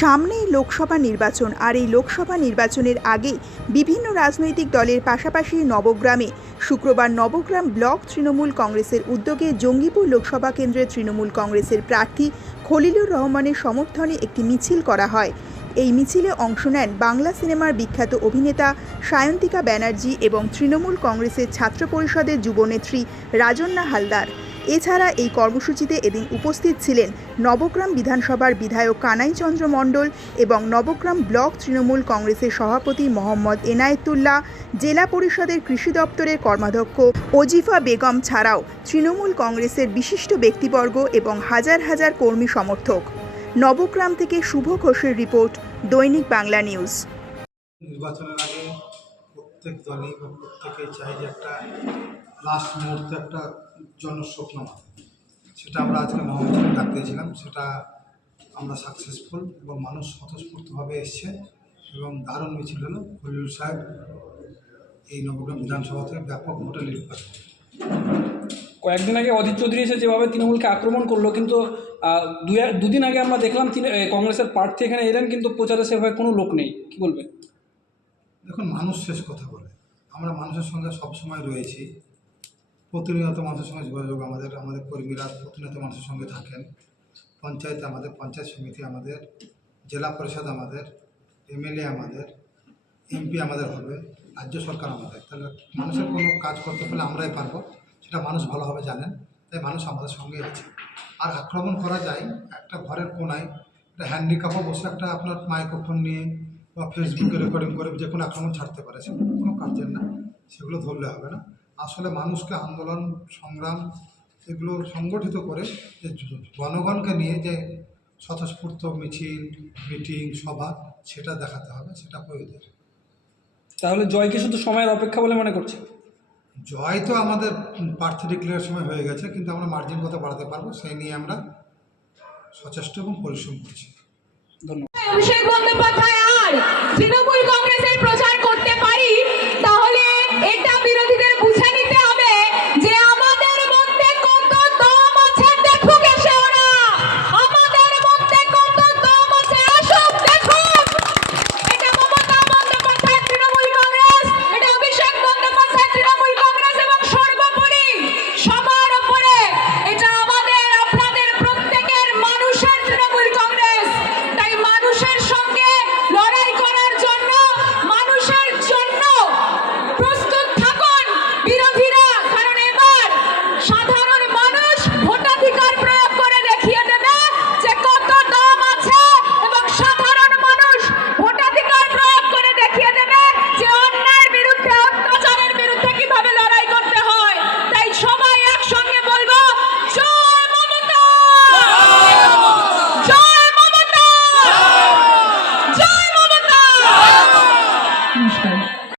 সামনেই লোকসভা নির্বাচন আর এই লোকসভা নির্বাচনের আগে বিভিন্ন রাজনৈতিক দলের পাশাপাশি নবগ্রামে শুক্রবার নবগ্রাম ব্লক তৃণমূল কংগ্রেসের উদ্যোগে জঙ্গিপুর লোকসভা কেন্দ্রের তৃণমূল কংগ্রেসের প্রার্থী খলিলুর রহমানের সমর্থনে একটি মিছিল করা হয়। এই মিছিলে অংশ নেন বাংলা সিনেমার বিখ্যাত অভিনেতা সায়ন্তিকা ব্যানার্জি এবং তৃণমূল কংগ্রেসের ছাত্র পরিষদের যুবনেত্রী রাজন্না হালদার। এছাড়া এই কর্মসূচিতে এদিন উপস্থিত ছিলেন নবগ্রাম বিধানসভার বিধায়ক কানাই চন্দ্র মণ্ডল এবং নবগ্রাম ব্লক তৃণমূল কংগ্রেসের সভাপতি মোহাম্মদ এনায়েতুল্লাহ, জেলা পরিষদের কৃষি দপ্তরের কর্মাধ্যক্ষ ওজিফা বেগম ছাড়াও তৃণমূল কংগ্রেসের বিশিষ্ট ব্যক্তিবর্গ এবং হাজার হাজার কর্মী সমর্থক। নবগ্রাম থেকে শুভ ঘোষের রিপোর্ট, দৈনিক বাংলা নিউজ। নির্বাচনের আগে প্রত্যেক দলই বা প্রত্যেকেই চাই যে একটা লাস্ট মুহূর্তে একটা জনস্বপ্ন সেটা আমরা আজকে মহামিছিল দিয়েছিলাম। সেটা আমরা সাকসেসফুল এবং মানুষ স্বতঃস্ফূর্তভাবে এসছে এবং দারুণ মিছিল হলো। হলিউড সাহেব এই নবগ্রাম বিধানসভা থেকে ব্যাপক ভোটে লিড কয়েকদিন আগে অধীর চৌধুরী এসে যেভাবে তৃণমূলকে আক্রমণ করল, কিন্তু দুদিন আগে আমরা দেখলাম কংগ্রেসের প্রার্থী এখানে এলেন, কিন্তু প্রচারে সেভাবে কোনো লোক নেই। কি বলবেন? দেখুন মানুষ শেষ কথা বলে। আমরা মানুষের সঙ্গে সবসময় রয়েছি। প্রতিনিয়ত মানুষের সঙ্গে যোগাযোগ, আমাদের আমাদের কর্মীরা প্রতিনিয়ত মানুষের সঙ্গে থাকেন। পঞ্চায়েত আমাদের, পঞ্চায়েত সমিতি আমাদের, জেলা পরিষদ আমাদের, এমএলএ আমাদের, এমপি আমাদের হবে, রাজ্য সরকার আমাদের। তাহলে মানুষের কোনো কাজ করতে পারলে আমরাই পারব, সেটা মানুষ ভালোভাবে জানেন। তাই মানুষ আমাদের সঙ্গে আছে। আর আক্রমণ করা যায়, একটা ঘরের কোনায়, একটা হ্যান্ডিক্যাপও বসে একটা আপনার মাইক্রোফোন নিয়ে বা ফেসবুকে রেকর্ডিং করে যে কোনো আক্রমণ ছাড়তে পারে সেগুলো কোনো কার্যের না সেগুলো ধরলে হবে না। আসলে মানুষকে আন্দোলন সংগ্রাম এগুলো সংগঠিত করে যে জনগণকে নিয়ে যে স্বতঃস্ফূর্ত মিছিল মিটিং সভা সেটা দেখাতে হবে সেটা প্রয়োজন তাহলে জয়কে শুধু সময়ের অপেক্ষা বলে মনে করছে? জয় তো আমাদের প্রার্থী ডিক্লেয়ার সময় হয়ে গেছে কিন্তু আমরা মার্জিন কত বাড়াতে পারব সেই নিয়ে আমরা সচেষ্ট এবং পরিশ্রম করছি। ধন্যবাদ। তৃণমূল কংগ্রেসের